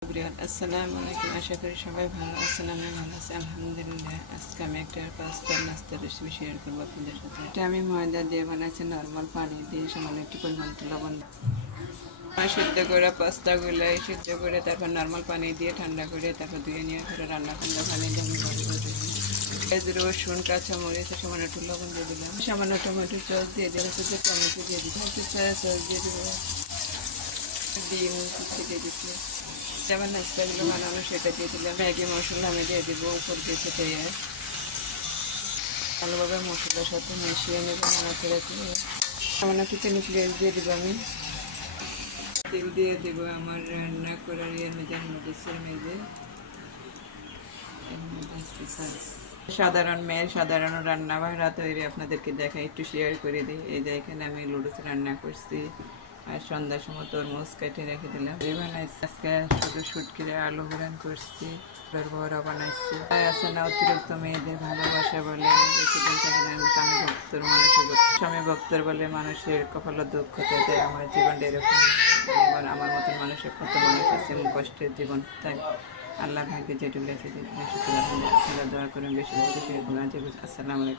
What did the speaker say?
আসসালামু আলাইকুম। আশা করি সবাই ভালো আছেন। আমি ভালো আছি আলহামদুলিল্লাহ। আজকে আমি একটা পাস্তার নাস্তার রেসিপি শেয়ার করবো আপনাদের সাথে। এটা আমি ময়দা দিয়ে বানাইছি, নর্মাল পানি দিয়ে সামান্য একটু পরিমাণ লবণ সিদ্ধ করে পাস্তাগুলো সিদ্ধ করে তারপর নর্মাল পানি দিয়ে ঠান্ডা করে তারপর ধুয়ে নিয়ে করে রান্না ঠান্ডা পানি দিয়ে আমি পেঁয়াজ রসুন কাঁচামরিচ সামান্য একটু লবণ দিয়ে দিলাম, সামান্য টমেটো সস দিয়ে দিলাম, টমেটো দিয়ে দিলাম, সয়া সস দিয়ে দেবো, ডিম থেকে দিচ্ছি। যেমন নাস্তাগুলো বানানো সেটা দিয়ে দিলাম, ম্যাগি মশলা আমি দিয়ে দেবো উপর দিয়ে খেতে ভালোভাবে মশলার সাথে মিশিয়ে নেবো। নাড়াতে রাখবো, সামান্য একটু চিনি ফ্লেক্স দিয়ে দেবো, আমি তেল দিয়ে দেবো আমার রান্না করার নুডলসের মেজে। সাধারণ রান্না বাড়া তৈরি আপনাদেরকে দেখা একটু শেয়ার করে দিই। এই যে এখানে আমি লুডুস রান্না করছি আর সন্ধ্যার সময় তরমুজ কেটে রেখে দিলাম। আজকে শুধু শুটকিরে আলু গুঁড়ান করছি, বড়া বানাইছি। আছে না অতিরিক্ত মেয়েদের ভালোবাসা বলে বেশিদিন থাকে না, স্বামী ভক্তর বলে মানুষের কপালে দুঃখ থাকে। আমার জীবনটা এরকম, আমার মতন মানুষের কত মানুষ আছে কষ্টের জীবন। তাই আল্লাহ ভাইকে যেটুকু আছে দোয়া করেন বেশি বেশি। আসসালামু আলাইকুম।